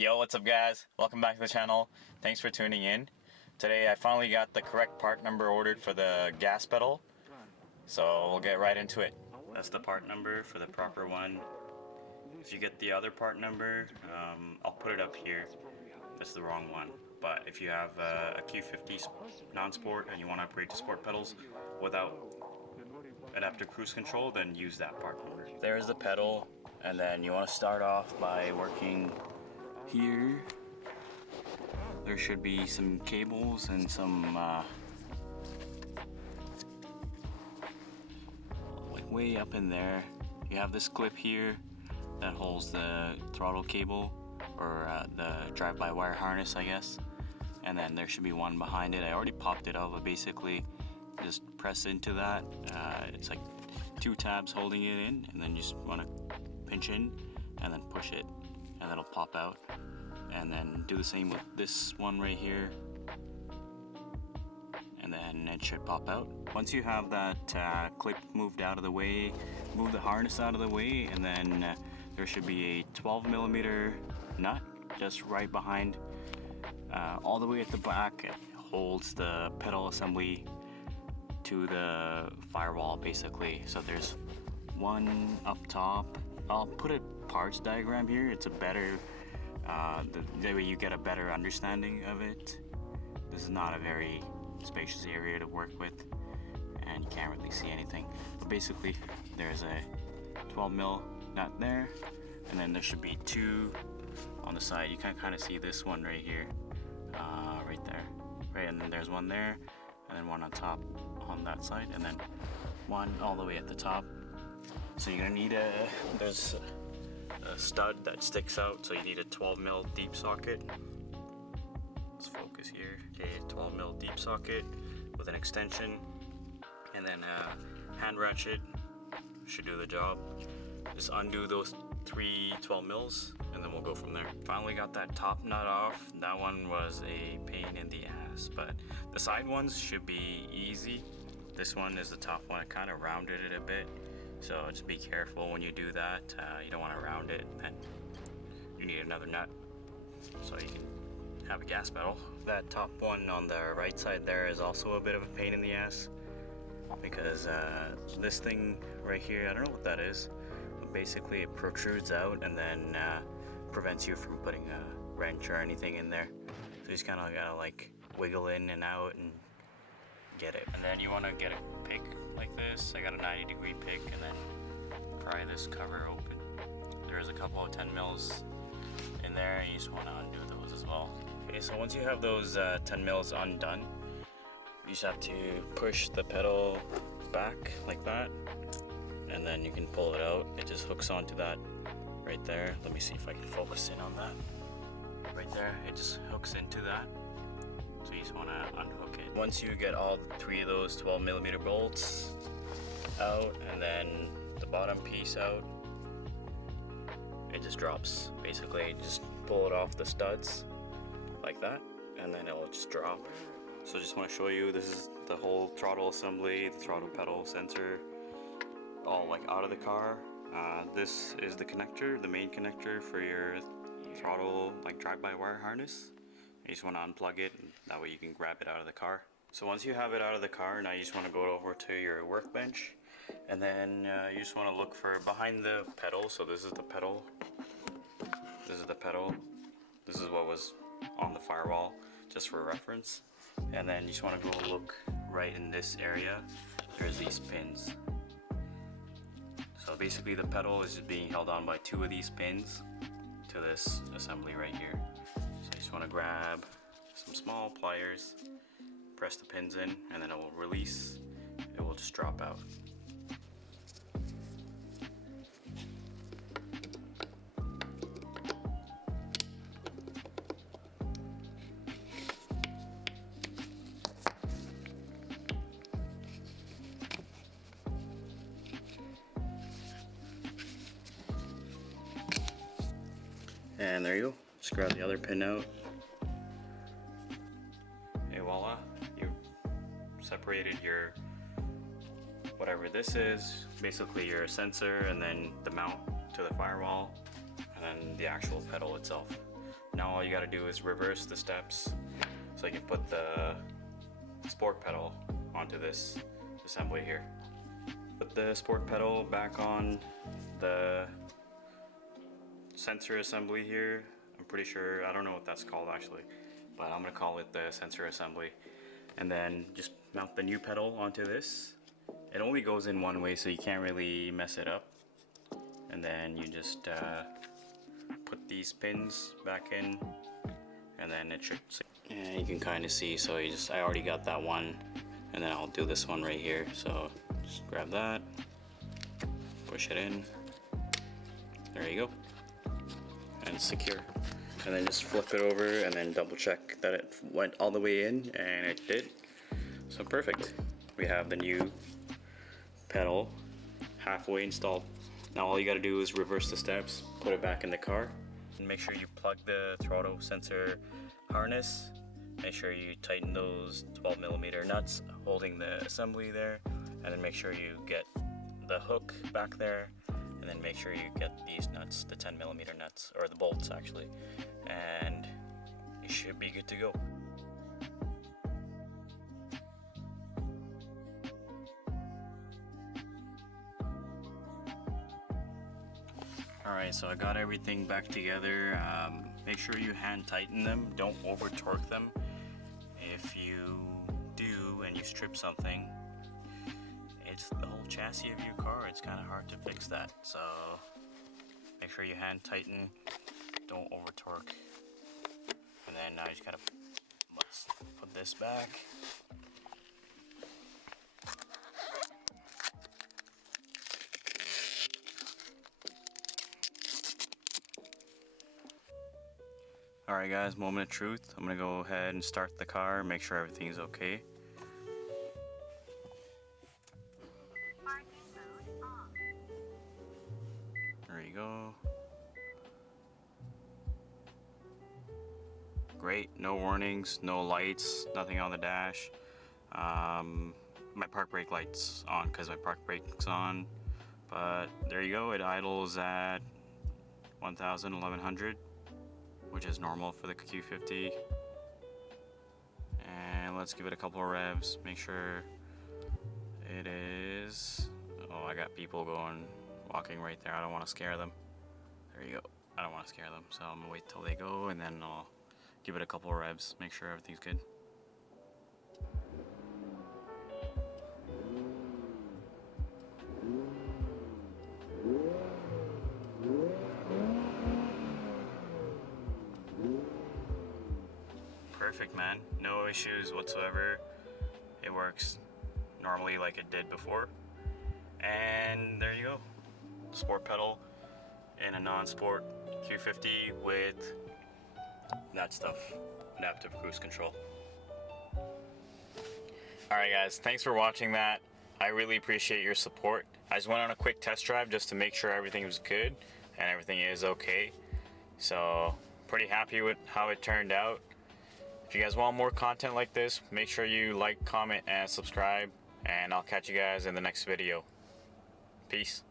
Yo, what's up guys? Welcome back to the channel. Thanks for tuning in. Today I finally got the correct part number ordered for the gas pedal. So we'll get right into it. That's the part number for the proper one. If you get the other part number, I'll put it up here. That's the wrong one. But if you have a Q50 Non-Sport and you want to upgrade to sport pedals without adaptive cruise control, then use that part number. There's the pedal, and then you want to start off by working here. There should be some cables and some like way up in there. You have this clip here that holds the throttle cable or the drive-by-wire harness, I guess. And then there should be one behind it. I already popped it out, but basically just press into that. It's like two tabs holding it in, and then you just want to pinch in and then push it, and that'll pop out. And then do the same with this one right here, and then it should pop out. Once you have that clip moved out of the way, move the harness out of the way, and then there should be a 12mm nut just right behind, all the way at the back. It holds the pedal assembly to the firewall basically. So there's one up top. I'll put a parts diagram here. It's a better that way you get a better understanding of it. This is not a very spacious area to work with, and you can't really see anything. But basically, there's a 12mm nut there, and then there should be two on the side. You can kind of see this one right here, right there, right, and then there's one there, and then one on top on that side, and then one all the way at the top. So you're gonna need there's a stud that sticks out, so you need a 12mm deep socket. Let's focus here. Okay, 12mm deep socket with an extension, and then a hand ratchet should do the job. Just undo those three 12mm, and then we'll go from there. Finally got that top nut off. That one was a pain in the ass, but the side ones should be easy. This one is the top one. I kind of rounded it a bit. So just be careful when you do that. You don't want to round it, and you need another nut so you can have a gas pedal. That top one on the right side there is also a bit of a pain in the ass, because this thing right here, I don't know what that is, but basically it protrudes out and then prevents you from putting a wrench or anything in there. So you just kind of gotta like wiggle in and out and get it. And then you want to get a pick like this. I got a 90-degree pick, and then pry this cover open. There is a couple of 10mm in there, and you just want to undo those as well. Okay, so once you have those 10mm undone, you just have to push the pedal back like that, and then you can pull it out. It just hooks onto that right there. Let me see if I can focus in on that. Right there, it just hooks into that. So you just want to unhook it. Once you get all three of those 12mm bolts out, and then the bottom piece out, it just drops. Basically, just pull it off the studs like that, and then it'll just drop. So just want to show you, this is the whole throttle assembly, the throttle pedal sensor, all like out of the car. This is the connector, the main connector for your throttle like drive-by-wire harness. You just want to unplug it, and that way you can grab it out of the car. So once you have it out of the car, now you just want to go over to your workbench, and then you just want to look for behind the pedal. So this is the pedal. This is the pedal. This is what was on the firewall, just for reference. And then you just want to go look right in this area. There's these pins. So basically the pedal is just being held on by two of these pins to this assembly right here. So you just want to grab some small pliers, press the pins in, and then it will release. It will just drop out. And there you go. Just grab the other pin out. And voila, you separated your whatever this is, basically your sensor, and then the mount to the firewall, and then the actual pedal itself. Now all you gotta do is reverse the steps so you can put the sport pedal onto this assembly here. Put the sport pedal back on the sensor assembly here. I'm pretty sure, I don't know what that's called actually, but I'm gonna call it the sensor assembly. And then just mount the new pedal onto this. It only goes in one way, so you can't really mess it up. And then you just put these pins back in, and then it should, yeah, you can kind of see. So I already got that one, and then I'll do this one right here. So just grab that, push it in, there you go, and it's secure. And then just flip it over and then double check that it went all the way in, and it did. So perfect. We have the new pedal halfway installed. Now all you gotta do is reverse the steps, put it back in the car, and make sure you plug the throttle sensor harness. Make sure you tighten those 12mm nuts holding the assembly there, and then make sure you get the hook back there, and then make sure you get these nuts, the 10mm nuts, or the bolts actually, and you should be good to go. Alright, so I got everything back together. Make sure you hand tighten them, don't over torque them. If you do and you strip something, it's the whole chassis of your car, it's kind of hard to fix that. So make sure you hand tighten, don't over torque. And then now you just gotta put this back. Alright guys, moment of truth. I'm gonna go ahead and start the car, make sure everything's okay. There you go. Great, no warnings, no lights, nothing on the dash. My park brake light's on because my park brake's on. But there you go, it idles at 1100. Which is normal for the Q50. And let's give it a couple of revs, make sure it is. Oh, I got people walking right there. I don't want to scare them. There you go. I don't want to scare them, so I'm gonna wait till they go, and then I'll give it a couple of revs, make sure everything's good. Perfect, man. No issues whatsoever. It works normally like it did before. And there you go. Sport pedal in a non-sport Q50 with that stuff, adaptive cruise control. Alright guys, thanks for watching that. I really appreciate your support. I just went on a quick test drive just to make sure everything was good, and everything is okay. So pretty happy with how it turned out. If you guys want more content like this, make sure you like, comment, and subscribe, and I'll catch you guys in the next video. Peace.